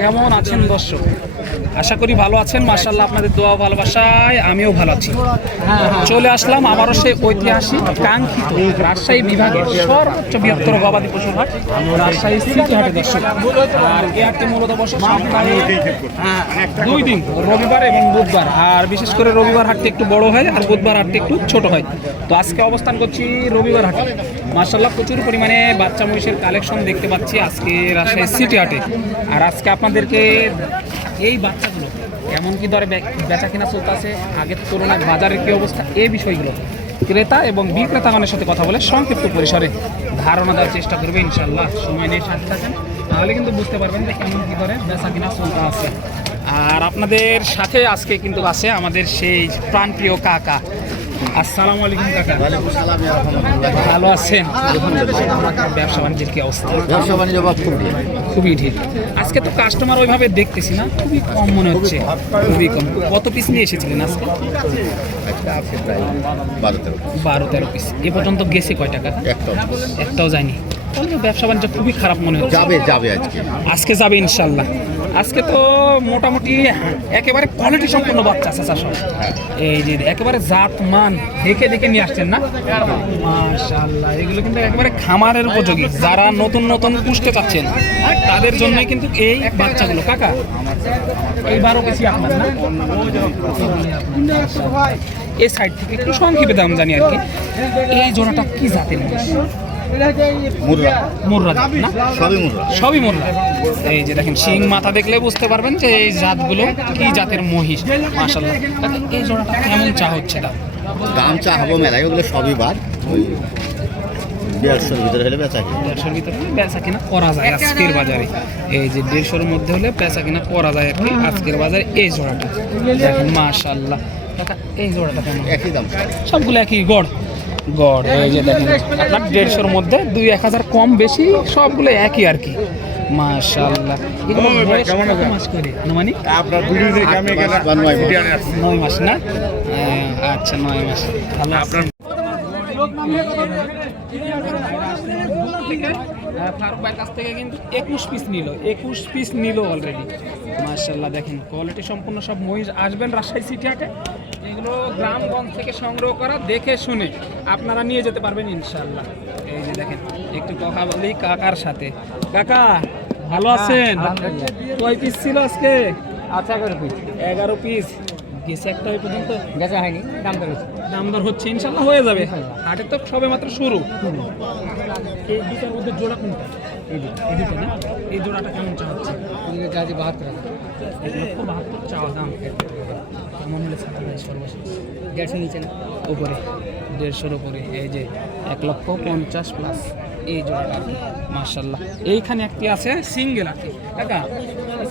কেমন আছেন দর্শক? আশা করি ভালো আছেন। মার্শাল্লাহ আপনাদের দোয়া ভালোবাসায় আমিও ভালো আছি। চলে আসলাম আমারও সেই ঐতিহাসিক, কাঙ্ক্ষিত রাজশাহী বিভাগের সর্বোচ্চ বৃহত্তর গবাদি পশুর হাট রাজশাহী সিটি হাটে দর্শক। দুই দিন, রবিবার এবং বুধবার। আর বিশেষ করে রবিবার হাটটি একটু বড় হয় আর বুধবার হাটটি একটু ছোট হয়। তো আজকে অবস্থান করছি রবিবার হাটে। মার্শাল্লাহ প্রচুর পরিমাণে বাচ্চা মহিষের কালেকশন দেখতে পাচ্ছি আজকে রাজশাহী সিটি হাটে। আর আজকে আপনাদেরকে এই বাচ্চাগুলো এমন কি দরে বেচা কিনা চলতেছে আগের তুলনায় বাজারের কি অবস্থা, এই বিষয়গুলো ক্রেতা এবং বিক্রেতাগণের সাথে কথা বলে সংক্ষিপ্ত পরিসরে ধারণা দেওয়ার চেষ্টা করবে ইনশাল্লাহ সময় নিয়ে সাথে থাকেন, তাহলে কিন্তু বুঝতে পারবেন যে কেমন কী দরে বেচা কিনা চলতে আছে। আর আপনাদের সাথে আজকে কিন্তু আছে আমাদের সেই প্রাণপ্রিয় কাকা। আসসালামু আলাইকুম কাকা। ভালো আছেন? ব্যবসা বাণিজ্যের কি অবস্থা? ব্যবসা বাণিজ্য খুবই ঠিক আজকে তো কাস্টমার ওইভাবে দেখতেছি না খুবই কম মনে হচ্ছে খুবই কম। কত পিস নিয়ে এসেছিলেন আজকে? বারো তেরো পিস এ পর্যন্ত গেছে কয় টাকা একটাও যায়নি। ব্যবসা বাণিজ্য খুবই খারাপ মনে হচ্ছে। যাবে যাবে আজকে। আজকে যাবে ইনশাল্লাহ। আজকে তো মোটামুটি একেবারে কোয়ালিটি সম্পন্ন বাচ্চা আছে চাষ এই যে একেবারে জাত মান দেখে দেখে নিয়ে আসছেন না? মাশাল্লাহ এগুলো কিন্তু একেবারে খামারের উপযোগী। যারা নতুন নতুন পুষতে চাচ্ছেন তাদের জন্যই কিন্তু এই বাচ্চাগুলো। কাকা এই বারো বেশি আপনার না? এই সাইড থেকে একটু সংক্ষেপে দাম জানি আর কি। এই জোড়াটা কি জাতের মহিষ? মুররা। সবই মুররা। সবই মোরলা এই যে দেখেন শিং মাথা দেখলে বুঝতে পারবেন যে এই জাতগুলো কি জাতের মহিষ মাশাল্লাহ এই জোড়াটা কেমন চা হচ্ছে দাম? দাম চা হব মেলায় ওগুলো সবই ওই দেড়শোর ভিতরে হলে বেচা কিনা। দেড়শোর ভিতরে বেচা কিনা করা যায় আজকের বাজারে। এই যে দেড়শোর মধ্যে হলে বেচা কিনা করা যায় আর কি আজকের বাজারে এই জোড়াটা। দেখেন মাশাল্লাহ এই জোড়াটা কেমন? একই দাম। সবগুলো একই গড়। গড় এই যে দেখেন আপনার দেড়শোর মধ্যে দুই এক হাজার কম বেশি সবগুলো একই আর কি। এগুলো বয়স মাস করে? আনুমানিক? আপনার ভিডিও নয় মাস। না? হ্যাঁ, আচ্ছা নয় মাস। ভালো আপনার ফারুক ভাইয়ের কাছ থেকে কিন্তু একুশ পিস নিল। একুশ পিস নিল অলরেডি মার্শাল্লাহ দেখেন কোয়ালিটি সম্পূর্ণ সব মহিষ আসবেন রাজশাহী সিটি হাটে। এগুলো গ্রামগঞ্জ থেকে সংগ্রহ করা দেখে শুনে আপনারা নিয়ে যেতে পারবেন ইনশাল্লাহ এই যে দেখেন একটু কথা বলি কাকার সাথে। কাকা ভালো আছেন? কয় পিস ছিল আজকে? আচ্ছা এগারো পিস এগারো পিস গেছে একটা ওই পর্যন্ত বেচা হয়নি দাম দর হচ্ছে। দাম দর হচ্ছে ইনশাল্লাহ হয়ে যাবে। হাটের তো সবে মাত্র শুরু। এই দুটার মধ্যে জোড়া কোনটা? এই দুটো না? এই জোড়াটা কেমন চা হচ্ছে? যা আছে বাহাত্তর এক লক্ষ বাহাত্তর চাওয়া দাম। কেমন হলে ছাড়া যায়? সর্বশেষ দেড়শো নিচে না উপরে। দেড়শোর উপরে। এই যে এক লক্ষ পঞ্চাশ প্লাস এই জোড়াটা। মার্শাল্লাহ এইখানে একটি আছে সিঙ্গেল আর কি। কাকা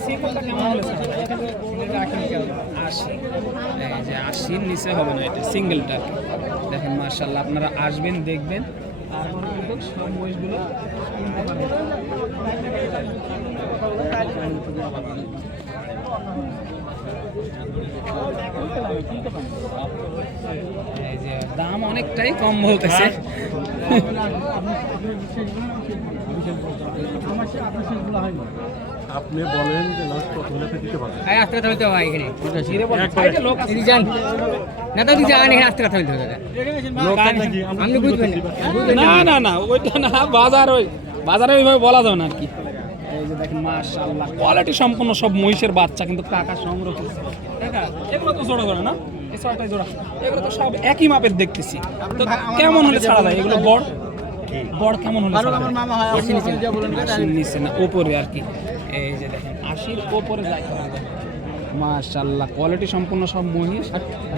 সিঙ্গেলটা কেমন হলে ছাড়া আশি। এই যে আশির নিচে হবে না এটা, সিঙ্গেলটা। দেখেন মার্শাল্লাহ আপনারা আসবেন, দেখবেন। সব যে, দাম অনেকটাই কম বলতেছে। আপনি বলেন যে লাস্ট কত হলে আপনি দিতে পারবেন? আস্তে কথা এখানে। না তো এদিকে এখানে আস্তে কথা বলতে হবে। আপনি বুঝবেন না। না ওইটা না বাজার ওই বাজারে ওইভাবে বলা যাবে না আর কি। এই যে দেখেন মাশাআল্লাহ। কোয়ালিটি সম্পূর্ণ সব মহিষের বাচ্চা কিন্তু কাকা সংগ্রহ করছে এগুলো তো জোড়া জোড়া না? এই ছয়টাই জোড়া। এগুলো তো সব একই মাপের দেখতেছি। তো কেমন হলে ছাড়া যায়? এগুলো বড় বড় কেমন হলে নিচে না উপরে আর কি। এই যে দেখেন আশির যায় মাশাল্লাহ কোয়ালিটি সম্পূর্ণ সব মহিষ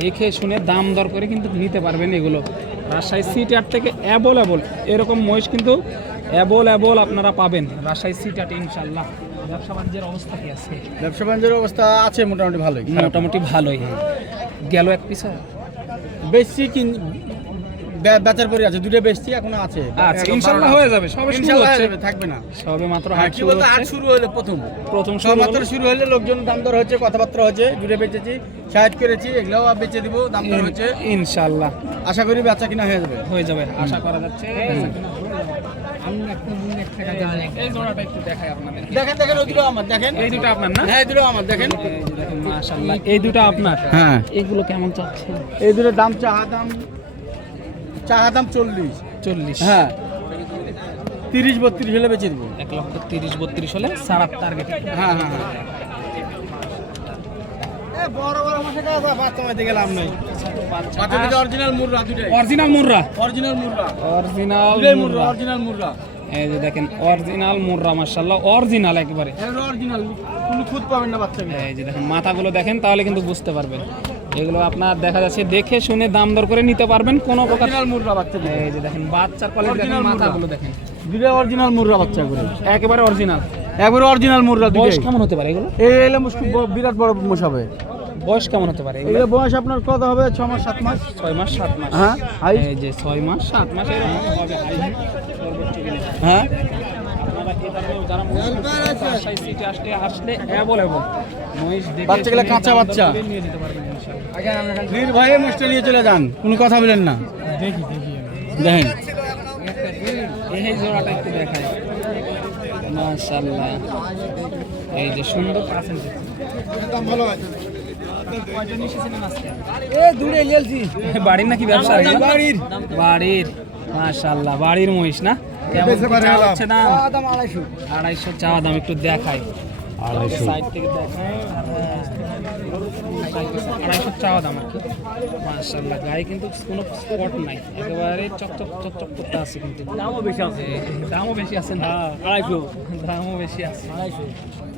দেখে শুনে দাম দর করে কিন্তু নিতে পারবেন এগুলো। রাজশাহী সিটি আট থেকে অ্যাভেলেবল এরকম মহিষ কিন্তু অ্যাভেলেবল আপনারা পাবেন। রাজশাহী সিটি আট ইনশাল্লাহ ব্যবসা বাণিজ্যের অবস্থা কি আছে? ব্যবসা বাণিজ্যের অবস্থা আছে মোটামুটি ভালোই মোটামুটি ভালোই। গেল এক পিস? বেশি কিন বেচার পরে আছে দুটো বেশি এখনও আছে। আচ্ছা ইনশাল্লাহ হয়ে যাবে সবে শুরু হচ্ছে। থাকবে না। সবে মাত্র হ্যাঁ, হাট শুরু বলতো হাট শুরু হলো প্রথম। প্রথম শুরু সবমাত্র হলো। শুরু হলে লোকজন দাম দর হচ্ছে কথাবার্তা হচ্ছে দূরে বেচেছি সাইড করেছি এগুলোও বেচে দিব দাম দর হচ্ছে। ইনশাল্লাহ। আশা করি বেচা কিনা হয়ে যাবে। হয়ে যাবে আশা করা যাচ্ছে। এই জোড়াটা একটু দেখাই আপনাদের। দেখেন দেখেন ওই দুটো আমার দেখেন। এই দুটো আপনার হ্যাঁ দুটো দুটো হ্যাঁ। এগুলো কেমন চাচ্ছেন এই দুটো দাম চাহা দাম চাহা দাম চল্লিশ। চল্লিশ। হ্যাঁ। তিরিশ বত্রিশ হলে বেঁচে দেবো। এক লক্ষ তিরিশ বত্রিশ হলে সারাপ টার্গেট হ্যাঁ হ্যাঁ হ্যাঁ। বড় বড় মাসে বাচ্চা মাইতে গেলাম নাই। অরিজিনাল মুররা দুটাই। Original Murrah? Original Murrah. Original Murrah original Murrah. এই যে দেখেন অরিজিনাল মুর্রা মাশাআল্লাহ অরিজিনাল একেবারে। অরিজিনাল কোনো খুদ পাবেন না বাচ্চাকে এই যে দেখেন মাথাগুলো দেখেন তাহলে কিন্তু বুঝতে পারবেন। এগুলো আপনার দেখা যাচ্ছে দেখে শুনে দাম দর করে নিতে পারবেন কোনো প্রকার মুররা বাচ্চা দুটো এই যে দেখেন বাচ্চার কোয়ালিটি দেখেন মাথাগুলো দেখেন। দুটো অরিজিনাল মুররা বাচ্চাগুলো একেবারে অরিজিনাল একবারে অরিজিনাল মুররা বয়স কেমন হতে পারে এগুলো? এই এলে বিরাট বড় মোষ হবে। বয়স কেমন হতে পারে এগুলো? বয়স আপনার কত হবে? ছ মাস সাত মাস? ছয় মাস সাত মাস। হ্যাঁ এই যে ছয় মাস সাত মাস এরকম হবে। হ্যাঁ। যারা রাজশাহী সিটি আসলে আসলে অ্যাভেলেবল মহিষ বাচ্চাগুলো কাঁচা বাচ্চা। নিয়ে যেতে পারবেন ইনশাআল্লাহ। নির্ভয়ে মোষটা নিয়ে চলে যান। কোনো কথা বলেন না। দেখেন। এই জোড়াটা একটু দেখাই। মাশাআল্লাহ। এই যে সুন্দর পার্সেন্টেজ এ দূরে বাড়ির নাকি ব্যবসা? বাড়ির। বাড়ির। মাশাআল্লাহ বাড়ির মহিষ না? কেমন? কি চাওয়া হচ্ছে দাম? দাম আড়াইশো আড়াইশো চাওয়া দাম একটু দেখাই। আড়াইশো। সাইড থেকে দেখাই আড়াইশো চাওয়া দাম আর কি। মাশাআল্লাহ গায়ে কিন্তু কোনো স্পট নাই। একেবারে চকচক চকচক করতে আছে কিন্তু। দামও বেশি আছে। দামও বেশি আছে না? আড়াইশো। দামও বেশি আছে। আড়াইশো।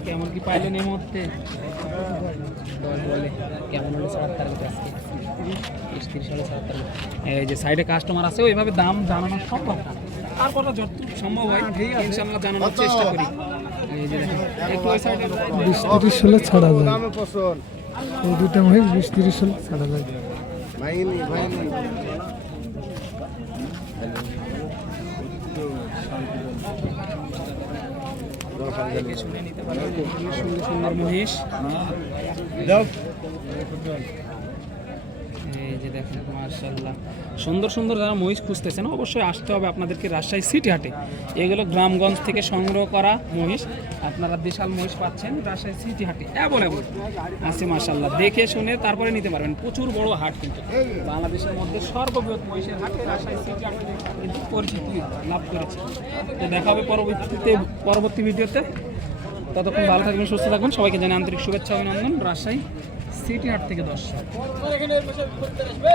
কেমন কি পাইলেন এই মুহূর্তে? বলে কেমন হলে ছাড়ার টার্গেট আজকে? তিরিশ তিরিশ হলে ছাড়ার এই যে সাইডে কাস্টমার আছে ওইভাবে দাম জানানো সম্ভব না। তারপরে যতটুকু সম্ভব হয় ইনশাল্লাহ জানানোর চেষ্টা করি। এই যে দেখেন একটু বিশ তিরিশ হলে ছাড়া যায়। এই দুটো মহিষ বিশ তিরিশ হলে ছাড়া যায়। দেখে শুনে নিতে পারবেন এখানে সুন্দর সুন্দর মহিষ। যে দেখেন মার্শাল্লাহ সুন্দর সুন্দর যারা মহিষ খুঁজতেছেন, অবশ্যই আসতে হবে আপনাদেরকে রাজশাহী সিটি হাটে। এগুলো গ্রামগঞ্জ থেকে সংগ্রহ করা মহিষ। আপনারা বিশাল মহিষ পাচ্ছেন রাজশাহী সিটি হাটে। অ্যাভেলেবল। আছে মার্শাল্লাহ দেখে শুনে তারপরে নিতে পারবেন। প্রচুর বড় হাট কিন্তু। বাংলাদেশের মধ্যে সর্ববৃহৎ মহিষের হাটে রাজশাহী সিটি হাট কিন্তু পরিচিতি লাভ করেছে তো দেখা হবে পরবর্তীতে, পরবর্তী ভিডিওতে। ততক্ষণ ভালো থাকবেন, সুস্থ থাকবেন। সবাইকে জানাই আন্তরিক শুভেচ্ছা, অভিনন্দন। রাজশাহী সিটি হাট থেকে দশ আসবে?